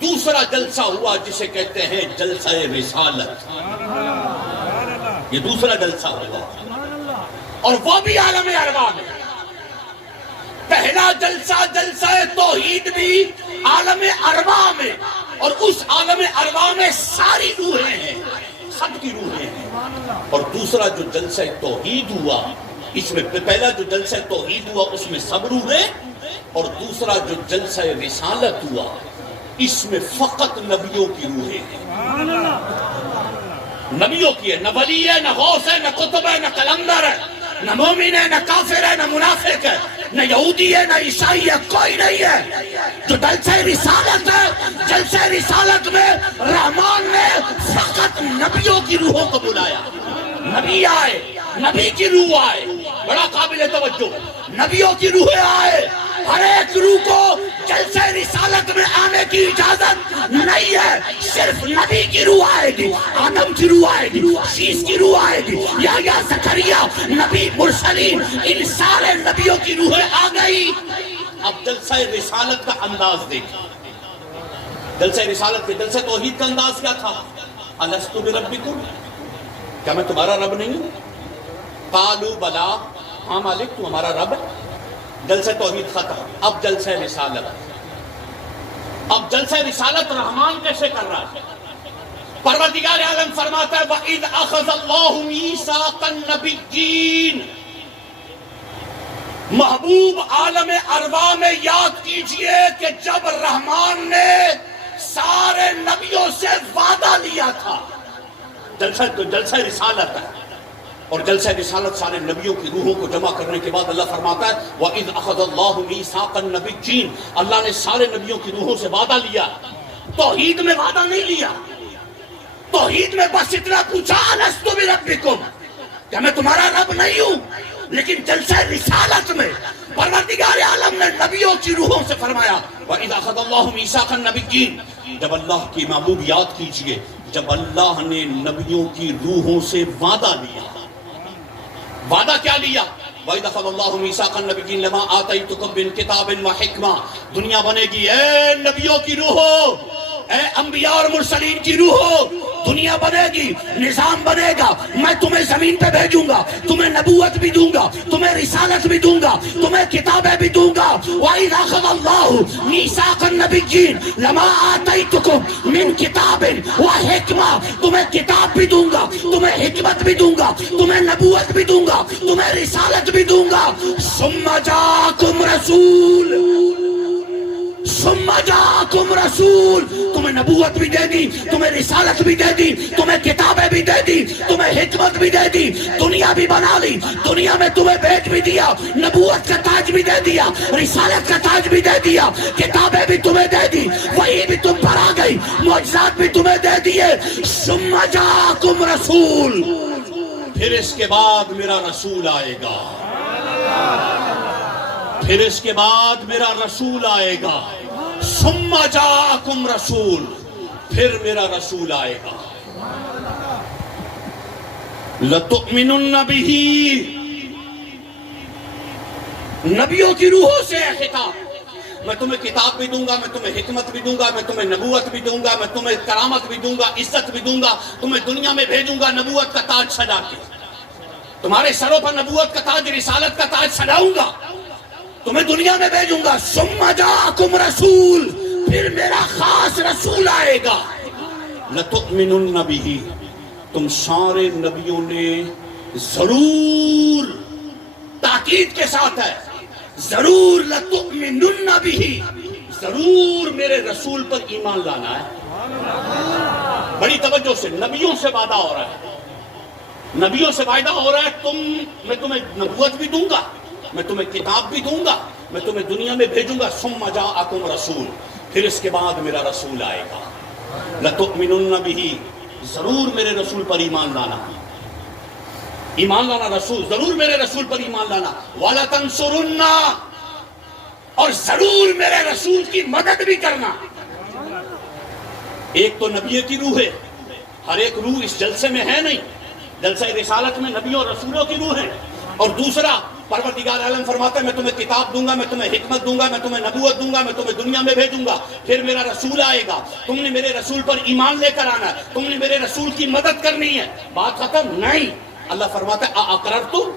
دوسرا جلسہ ہوا جسے کہتے ہیں جلسہ رسالت، یہ دوسرا جلسہ ہوا، اور وہ بھی عالم ارواح میں۔ پہلا جلسہ جلسہ توحید بھی عالم ارواح میں، اور اس عالم ارواح میں ساری روحیں ہیں، سب کی روحیں ہیں۔ اور دوسرا جو جلسہ توحید ہوا، اس میں پہلا جو جلسہ توحید ہوا اس میں سب روحیں، اور دوسرا جو جلسہ رسالت ہوا اس میں فقط نبیوں کی روحیں ہیں، نبیوں کی ہے، نہ ولی ہے، نہ غوث ہے، نہ قطب ہے، نہ قلندر ہے، نہ مومن ہے، نہ کافر ہے، نہ منافق ہے، نہ یہودی ہے، نہ عیسائی ہے، کوئی نہیں ہے۔ جو جلسہ رسالت ہے، جلسہ رسالت میں رحمان نے فقط نبیوں کی روحوں کو بلایا، نبی آئے، نبی کی روح آئے، بڑا قابل توجہ، نبیوں کی روحیں آئے۔ ہر ایک روح کو جلسہ رسالت میں آنے کی اجازت نہیں ہے، صرف نبی کی روح آئے گی، آدم کی روح آئے گی، شیس کی روح آئے گی، یحییٰ زکریا نبی مرسلین، ان سارے نبیوں کی روحیں آ گئی۔ اب جلسہ رسالت کا انداز دیکھیں، جلسہ رسالت کے جلسہ توحید کا انداز کیا تھا؟ الست بربکم، کیا میں تمہارا رب نہیں ہوں؟ قالوا بلا، ہاں مالک تو ہمارا رب ہے۔ جلسہ توحید ختم، اب جلسہ رسالت، اب جلسہ رسالت رحمان کیسے کر رہا ہے؟ پروردگار عالم فرماتا ہے وَإِذْ أَخَذَ اللَّهُ مِيثَاقَ النَّبِيِّينَ، محبوب عالم ارواح میں یاد کیجئے کہ جب رحمان نے سارے نبیوں سے وعدہ لیا تھا، جلسہ رسالت ہے، اور جلسہ رسالت سارے نبیوں کی روحوں کو جمع کرنے کے بعد اللہ فرماتا ہے وَإِذْ أَخَذَ اللَّهُ مِيثَاقَ النَّبِيِّينَ، اللہ نے سارے نبیوں کی روحوں سے وعدہ لیا۔ توحید میں وعدہ نہیں لیا، توحید میں بس اتنا پوچھا الست بربکم، کہ میں تمہارا رب نہیں ہوں۔ لیکن جلسہ رسالت میں پروردگار عالم نے نبیوں کی روحوں سے فرمایا وَإِذْ أَخَذَ اللَّهُ مِيثَاقَ النَّبِيِّينَ، جب اللہ کی محبوب یاد کیجئے جب اللہ نے نبیوں کی روحوں سے وعدہ لیا، وعدہ کیا لیا؟ وَإِذْ أَخَذَ اللَّهُ مِيثَاقَ النَّبِيِّينَ لَمَا آتَيْتُكُم مِّن كِتَابٍ وَحِكْمَةٍ، دنیا بنے گی اے نبیوں کی روحوں، اے انبیاء اور مرسلین کی روحوں، دنیا بنے گی، نظام بنے گا، میں تمہیں زمین پہ بھیجوں گا، تمہیں نبوت بھی دوں گا، تمہیں رسالت بھی دوں گا، تمہیں کتابیں بھی دوں گا۔ وَإِذْ أَخَذَ اللَّهُ مِيثَاقَ النَّبِيِّينَ لَمَا آتَيْتُكُم مِّن كِتَابٍ وَحِكْمَةٍ، تمہیں کتاب بھی دوں گا، تمہیں حکمت بھی دوں گا، تمہیں نبوت بھی دوں گا، تمہیں رسالت بھی دوں گا۔ ثُمَّ جَاءَكُمْ رَسُولٌ، ثم جاءکم رسول، تمہیں نبوت بھی دے دی، تمہیں رسالت بھی دے دی، تمہیں کتابیں بھی دے دی، تمہیں حکمت بھی دے دی، دنیا بھی بنا لی، دنیا میں تمہیں بیچ بھی دیا، نبوت کا تاج بھی دے دیا، رسالت کا تاج بھی دے دیا، کتابیں بھی تمہیں دے دی، وحی بھی تم پر آ گئی، معجزات بھی تمہیں دے دیے۔ ثم جاءکم رسول، پھر اس کے بعد میرا رسول آئے گا، پھر اس کے بعد میرا رسول آئے گا۔ ثم جاءکم رسول، پھر میرا رسول آئے گا۔ لَتُؤْمِنُنَّ بِهِ، نبیوں کی روحوں سے ہے خطاب، میں تمہیں کتاب بھی دوں گا، میں تمہیں حکمت بھی دوں گا، میں تمہیں نبوت بھی دوں گا، میں تمہیں کرامت بھی دوں گا، عزت بھی دوں گا، تمہیں دنیا میں بھیجوں گا نبوت کا تاج سجا کے، تمہارے سروں پر نبوت کا تاج، رسالت کا تاج سجاؤں گا، تمہیں دنیا میں بھیجوں گا۔ ثم جاءکم رسول، پھر میرا خاص رسول آئے گا۔ لَتُؤْمِنُنَّ بِهِ، تم سارے نبیوں نے ضرور، تاکید کے ساتھ ہے، ضرور لَتُؤْمِنُنَّ بِهِ، ضرور میرے رسول پر ایمان لانا ہے۔ بڑی توجہ سے، نبیوں سے وعدہ ہو رہا ہے، نبیوں سے وعدہ ہو رہا ہے، میں تمہیں نبوت بھی دوں گا، میں تمہیں کتاب بھی دوں گا، میں تمہیں دنیا میں بھیجوں گا۔ ثم جاءکم رسول، پھر اس کے بعد میرا رسول آئے گا۔ لَتُؤْمِنُنَّ بِهِ، ضرور میرے رسول پر ایمان لانا، ایمان لانا، رسول ضرور میرے رسول پر ایمان لانا۔ وَلَتَنْصُرُنَّ، اور ضرور میرے رسول کی مدد بھی کرنا۔ ایک تو نبی کی روح ہے، ہر ایک روح اس جلسے میں ہے نہیں، جلسہ رسالت میں نبیوں اور رسولوں کی روح ہے، اور دوسرا پروردگار عالم فرماتا ہے میں تمہیں کتاب دوں گا، میں تمہیں حکمت دوں گا، میں تمہیں نبوت دوں گا، میں تمہیں دنیا میں بھیجوں گا، پھر میرا رسول آئے گا، تم نے میرے رسول پر ایمان لے کر آنا ہے، تم نے میرے رسول کی مدد کرنی ہے، بات ختم نہیں۔ اللہ فرماتا ہے اقررتم